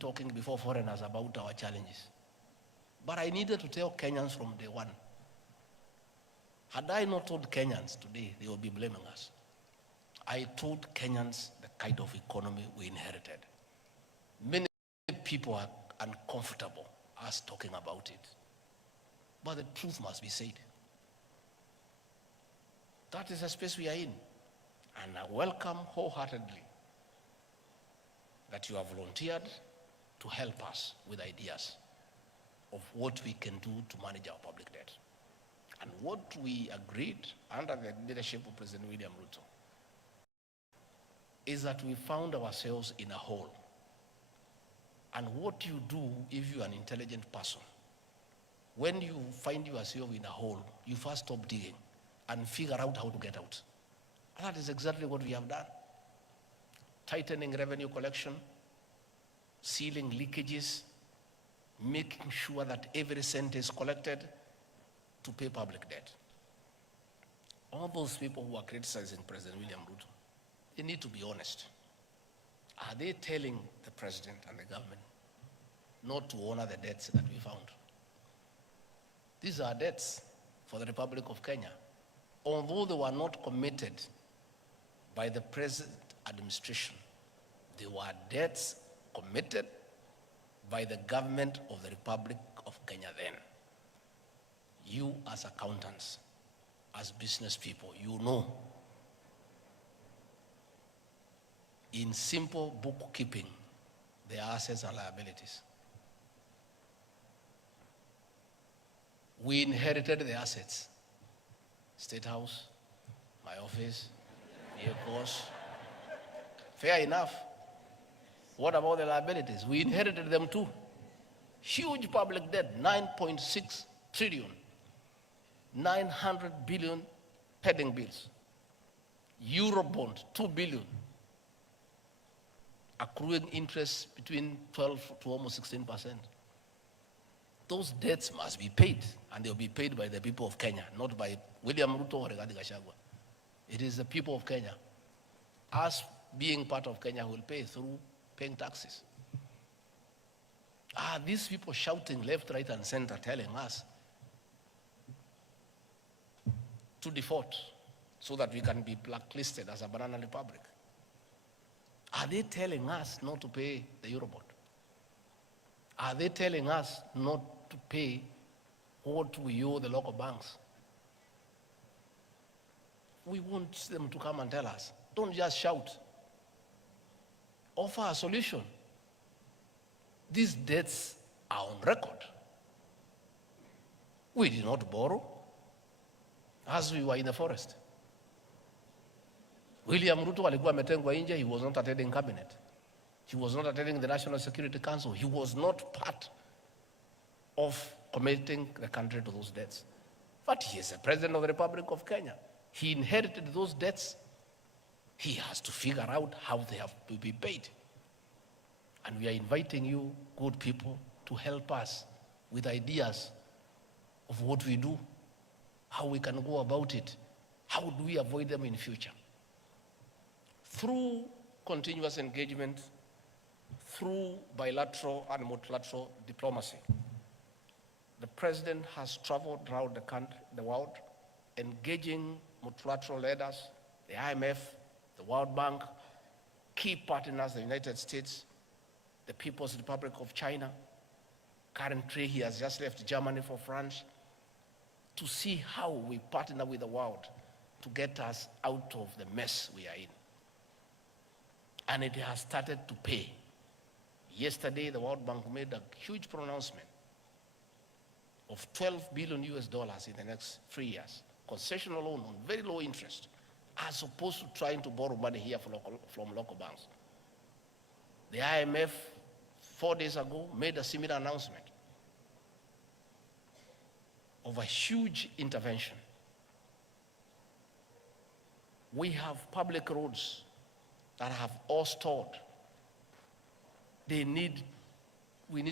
talking before foreigners about our challenges. But I needed to tell Kenyans from day one. Had I not told Kenyans today, they would be blaming us. I told Kenyans the kind of economy we inherited. Many people are uncomfortable us talking about it. But the truth must be said. That is the space we are in. And I welcome wholeheartedly that you have volunteered to help us with ideas of what we can do to manage our public debt. And what we agreed under the leadership of President William Ruto is that we found ourselves in a hole. And what you do if you're an intelligent person, when you find yourself in a hole, you first stop digging and figure out how to get out. And that is exactly what we have done. Tightening revenue collection, sealing leakages, making sure that every cent is collected to pay public debt. All those people who are criticizing President William Ruto, they need to be honest. Are they telling the president and the government not to honor the debts that we found? These are debts for the Republic of Kenya. Although they were not committed by the present administration, they were debts committed by the government of the Republic of Kenya then. You as accountants, as business people, you know, in simple bookkeeping, there are assets and liabilities. We inherited the assets. State House, my office, vehicles. Fair enough. What about the liabilities? We inherited them too. Huge public debt, 9.6 trillion, 900 billion pending bills. Eurobond, 2 billion. Accruing interest between 12 to almost 16%. Those debts must be paid, and they'll be paid by the people of Kenya, not by William Ruto or Gachagua. It is the people of Kenya. Us being part of Kenya will pay through paying taxes. These people shouting left, right, and center, telling us to default so that we can be blacklisted as a banana republic. Are they telling us not to pay the Eurobond? Are they telling us not to pay what we owe the local banks? We want them to come and tell us. Don't just shout. Offer a solution. These debts are on record. We did not borrow as we were in the forest. William Ruto alikuwa ametengwa nje. He was not attending cabinet. He was not attending the National Security Council. He was not part of committing the country to those debts. But he is the President of the Republic of Kenya. He inherited those debts. He has to figure out how they have to be paid. And we are inviting you, good people, to help us with ideas of what we do, how we can go about it, how do we avoid them in future. Through continuous engagement, through bilateral and multilateral diplomacy, the President has traveled around the country, the world, engaging multilateral leaders, the IMF, the World Bank, key partners, the United States, the People's Republic of China. Currently, he has just left Germany for France, to see how we partner with the world to get us out of the mess we are in. And it has started to pay. Yesterday, the World Bank made a huge pronouncement of $12 billion in the next 3 years. Concessional loan on very low interest, as opposed to trying to borrow money here from local banks. The IMF, 4 days ago, made a similar announcement of a huge intervention. We have public roads that have all stalled. We need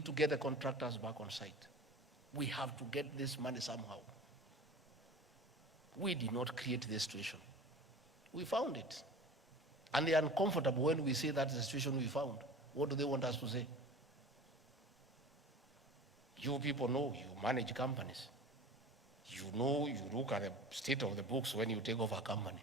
to get the contractors back on site. We have to get this money somehow. We did not create this situation. We found it. And they are uncomfortable when we say that's the situation we found. What do they want us to say? You people know, you manage companies. You know, you look at the state of the books when you take over a company.